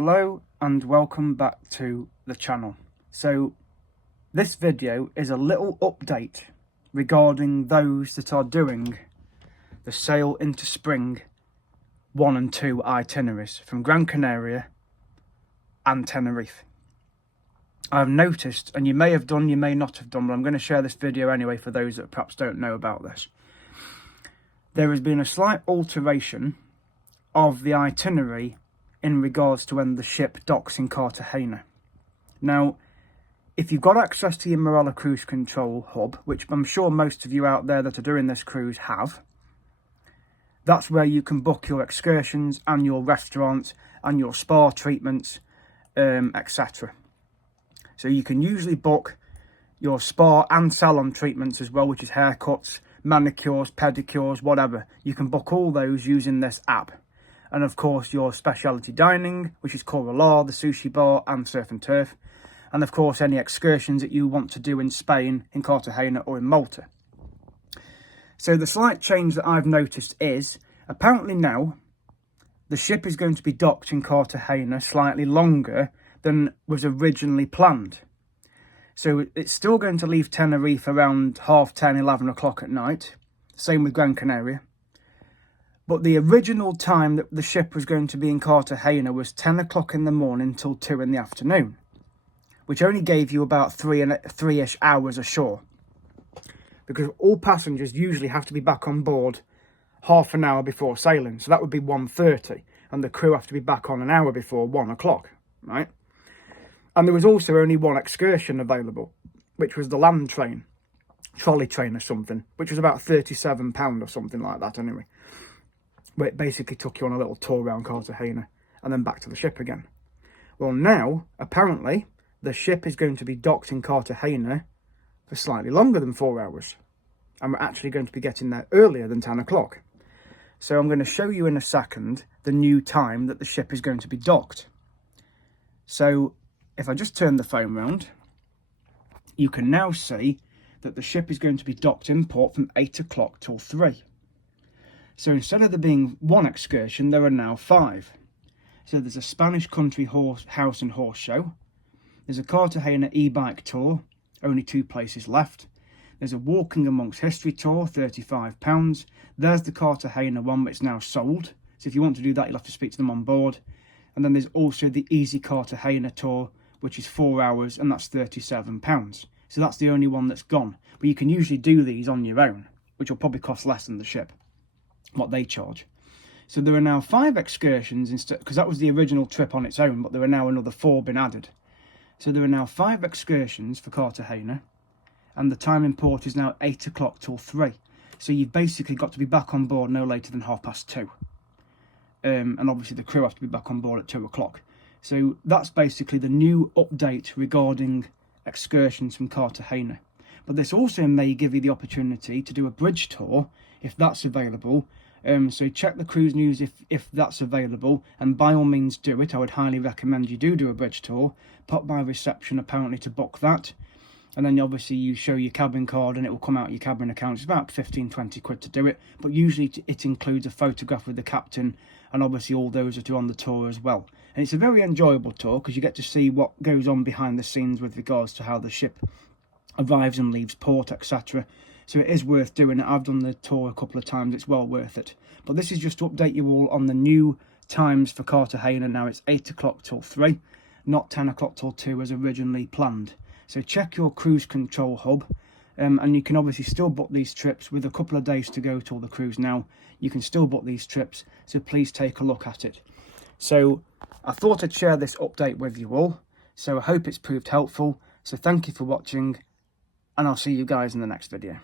Hello and welcome back to the channel. So this video is a little update regarding those that are doing the sail into spring 1 and 2 itineraries from Gran Canaria and Tenerife. I've noticed, and you may have done, you may not have done, but I'm going to share this video anyway for those that perhaps don't know about this. There has been a slight alteration of the itinerary in regards to when the ship docks in Cartagena. Now, if you've got access to your Marella cruise control hub, which I'm sure most of you out there that are doing this cruise have, that's where you can book your excursions and your restaurants and your spa treatments, etc. So you can usually book your spa and salon treatments as well, which is haircuts, manicures, pedicures, whatever. You can book all those using this app. And of course your specialty dining, which is Corral, the sushi bar and surf and turf. And of course any excursions that you want to do in Spain, in Cartagena or in Malta. So the slight change that I've noticed is, apparently now, the ship is going to be docked in Cartagena slightly longer than was originally planned. So it's still going to leave Tenerife around 10:30, 11 o'clock at night. Same with Gran Canaria. But the original time that the ship was going to be in Cartagena was 10 o'clock in the morning till 2 in the afternoon, which only gave you about three-ish hours ashore. Because all passengers usually have to be back on board half an hour before sailing. So that would be 1:30, and the crew have to be back on an hour before 1 o'clock, right? And there was also only one excursion available, which was the land train, trolley train or something, which was about £37 or something like that anyway. Where it basically took you on a little tour around Cartagena and then back to the ship again. Well, now, apparently, the ship is going to be docked in Cartagena for slightly longer than 4 hours. And we're actually going to be getting there earlier than 10 o'clock. So I'm going to show you in a second the new time that the ship is going to be docked. So if I just turn the phone round, you can now see that the ship is going to be docked in port from 8 o'clock till 3. So instead of there being one excursion, there are now 5. So there's a Spanish country house and horse show. There's a Cartagena e-bike tour, only 2 places left. There's a walking amongst history tour, £35. There's the Cartagena one, but it's now sold. So if you want to do that, you'll have to speak to them on board. And then there's also the Easy Cartagena tour, which is 4 hours, and that's £37. So that's the only one that's gone. But you can usually do these on your own, which will probably cost less than the ship, what they charge. So there are now 5 excursions instead, because that was the original trip on its own, but there are now another 4 been added. So there are now 5 excursions for Cartagena, and the time in port is now 8 o'clock till 3. So you've basically got to be back on board no later than 2:30. And obviously the crew have to be back on board at 2 o'clock. So that's basically the new update regarding excursions from Cartagena. But this also may give you the opportunity to do a bridge tour if that's available. So check the cruise news if that's available, and by all means do it. I would highly recommend you do a bridge tour. Pop by reception apparently to book that, and then obviously you show your cabin card and it will come out your cabin account. It's about 15-20 quid to do it, but usually it includes a photograph with the captain and obviously all those that are on the tour as well. And it's a very enjoyable tour because you get to see what goes on behind the scenes with regards to how the ship arrives and leaves port, etc. So it is worth doing it. I've done the tour a couple of times. It's well worth it. But this is just to update you all on the new times for Cartagena. Now it's 8 o'clock till 3, not 10 o'clock till 2 as originally planned. So check your cruise control hub. And you can obviously still book these trips with a couple of days to go till the cruise now. You can still book these trips. So please take a look at it. So I thought I'd share this update with you all. So I hope it's proved helpful. So thank you for watching, and I'll see you guys in the next video.